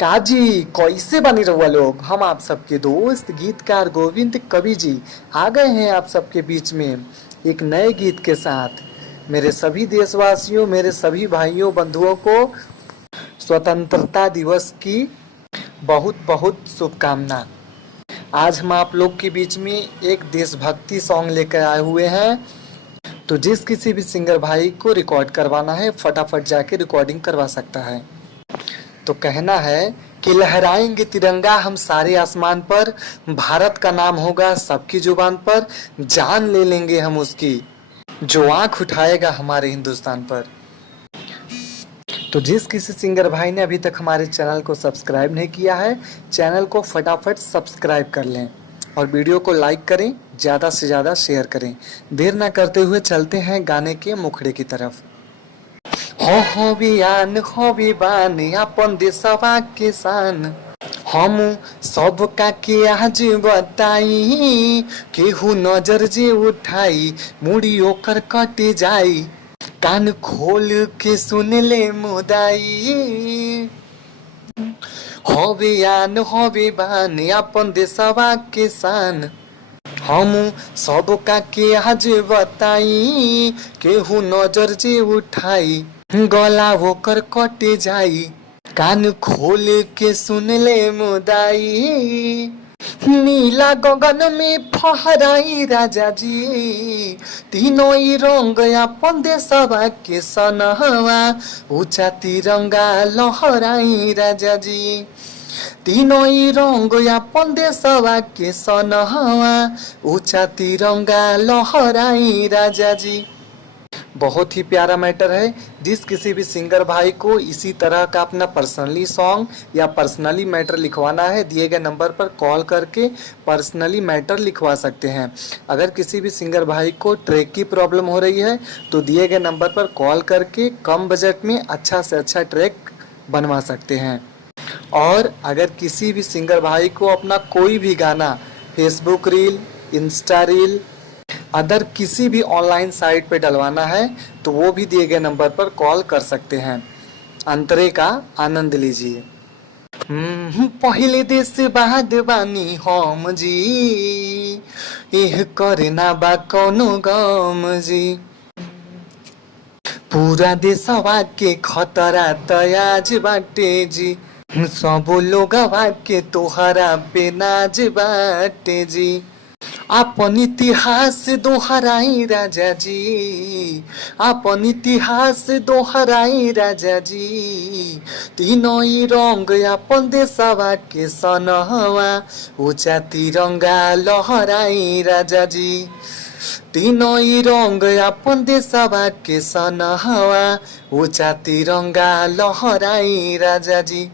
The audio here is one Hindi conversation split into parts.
काजी कैसे बने रहुआ लोग। हम आप सबके दोस्त गीतकार गोविंद कवि जी आ गए हैं आप सबके बीच में एक नए गीत के साथ। मेरे सभी देशवासियों, मेरे सभी भाइयों बंधुओं को स्वतंत्रता दिवस की बहुत बहुत शुभकामना। आज हम आप लोग के बीच में एक देशभक्ति सॉन्ग लेकर आए हुए हैं। तो जिस किसी भी सिंगर भाई को रिकॉर्ड करवाना है फटाफट जाके रिकॉर्डिंग करवा सकता है। तो कहना है कि लहराएंगे तिरंगा हम सारे आसमान पर, भारत का नाम होगा सबकी जुबान पर, जान ले लेंगे हम उसकी जो आंख उठाएगा हमारे हिंदुस्तान पर। तो जिस किसी सिंगर भाई ने अभी तक हमारे चैनल को सब्सक्राइब नहीं किया है, चैनल को फटाफट सब्सक्राइब कर लें और वीडियो को लाइक करें, ज़्यादा से ज़्यादा शेयर करें। देर ना करते हुए चलते हैं गाने के मुखड़े की तरफ। हो बियान हो बिबान अपन देशवा के शान, हम सबका के आज बताई, केहू नजर जे उठाई मुड़ी ओकर कटे जाई, कान खोल के सुन ले मुदाई। हो बियान अपन देशवा के शान, हम सबका के आज बताई, केहू नजर जे उठाई गला होकर कटे जाई, कान खोल के सुन ले मुदाई। नीला गगन में फहराई राजा जी, तीनों ही रंग अपन देशवा के सनहवा, ऊंचा तिरंगा लहराई राजा जी, तीनों ही रंग अपन देशवा के सनहवा, ऊंचा तिरंगा लहराई राजा जी। बहुत ही प्यारा मैटर है। जिस किसी भी सिंगर भाई को इसी तरह का अपना पर्सनली सॉन्ग या पर्सनली मैटर लिखवाना है, दिए गए नंबर पर कॉल करके पर्सनली मैटर लिखवा सकते हैं। अगर किसी भी सिंगर भाई को ट्रैक की प्रॉब्लम हो रही है तो दिए गए नंबर पर कॉल करके कम बजट में अच्छा से अच्छा ट्रैक बनवा सकते हैं। और अगर किसी भी सिंगर भाई को अपना कोई भी गाना Facebook reel, Insta reel, other किसी भी ऑनलाइन साइट पे डलवाना है तो वो भी दिए गए नंबर पर कॉल कर सकते हैं। अंतरे का आनंद लीजिए। पहले देश बाद बानी हम जी, एह करे ना बा कौनो गम जी, पूरा देशवा के खतरा तयाज बाटे जी, सब लोग के तोहरा पे नाज बाटे जी, अपन इतिहास दोहराई राजा जी, अपन इतिहास दोहराई राजा जी, तीनों ही रंग अपन देशवा के सनहवा, ऊंचा तिरंगा लहराई राजा जी, तीनों ही रंग अपन देशवा के सनहवा, ऊंचा तिरंगा लहराई राजा जी।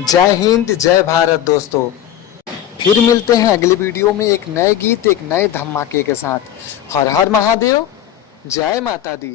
जय हिंद, जय भारत दोस्तों। फिर मिलते हैं अगली वीडियो में एक नए गीत, एक नए धमाके के साथ। हर हर महादेव, जय माता दी।